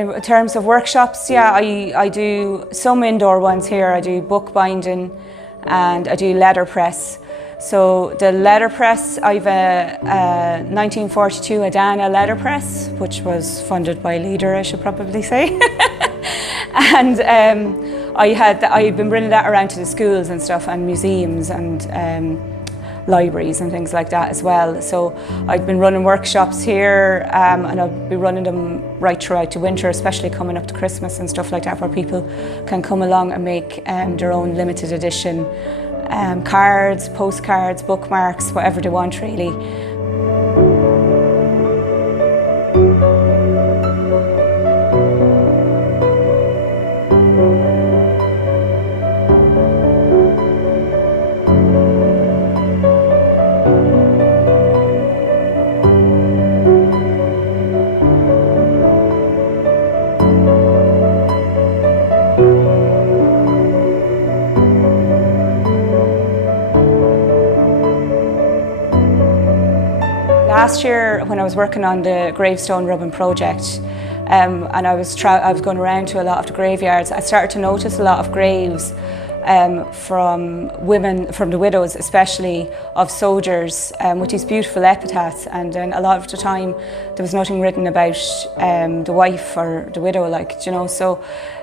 In terms of workshops, yeah, I do some indoor ones here. I do book binding and I do letterpress. So the letterpress, I've a 1942 Adana letterpress, which was funded by a leader, I should probably say. And I've been bringing that around to the schools and stuff, and museums and libraries and things like that as well. So I've been running workshops here, and I'll be running them right throughout the winter, especially coming up to Christmas and stuff like that, where people can come along and make their own limited edition cards, postcards, bookmarks, whatever they want really. Last year, when I was working on the gravestone rubbing project, and I was going around to a lot of the graveyards, I started to notice a lot of graves from women, from the widows especially, of soldiers with these beautiful epitaphs, and then a lot of the time there was nothing written about the wife or the widow, like, you know. So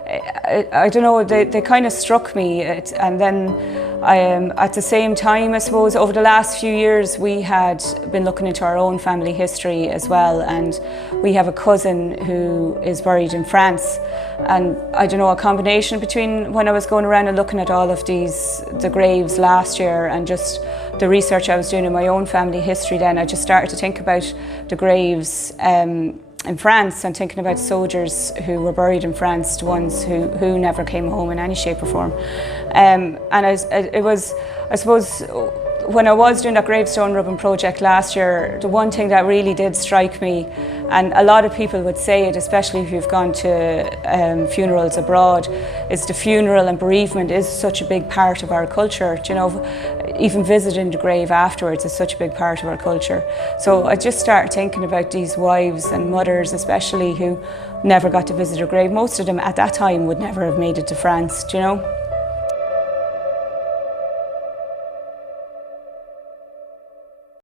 I don't know, they kind of struck me, and then at the same time, I suppose, over the last few years we had been looking into our own family history as well, and we have a cousin who is buried in France, and I don't know, a combination between when I was going around and looking at all of the graves last year and just the research I was doing in my own family history, then I just started to think about the graves in France and thinking about soldiers who were buried in France, the ones who never came home in any shape or form. And it was, I suppose, when I was doing that gravestone rubbing project last year, the one thing that really did strike me, and a lot of people would say it, especially if you've gone to funerals abroad, is the funeral and bereavement is such a big part of our culture. You know, even visiting the grave afterwards is such a big part of our culture. So I just started thinking about these wives and mothers especially who never got to visit her grave. Most of them at that time would never have made it to France, you know.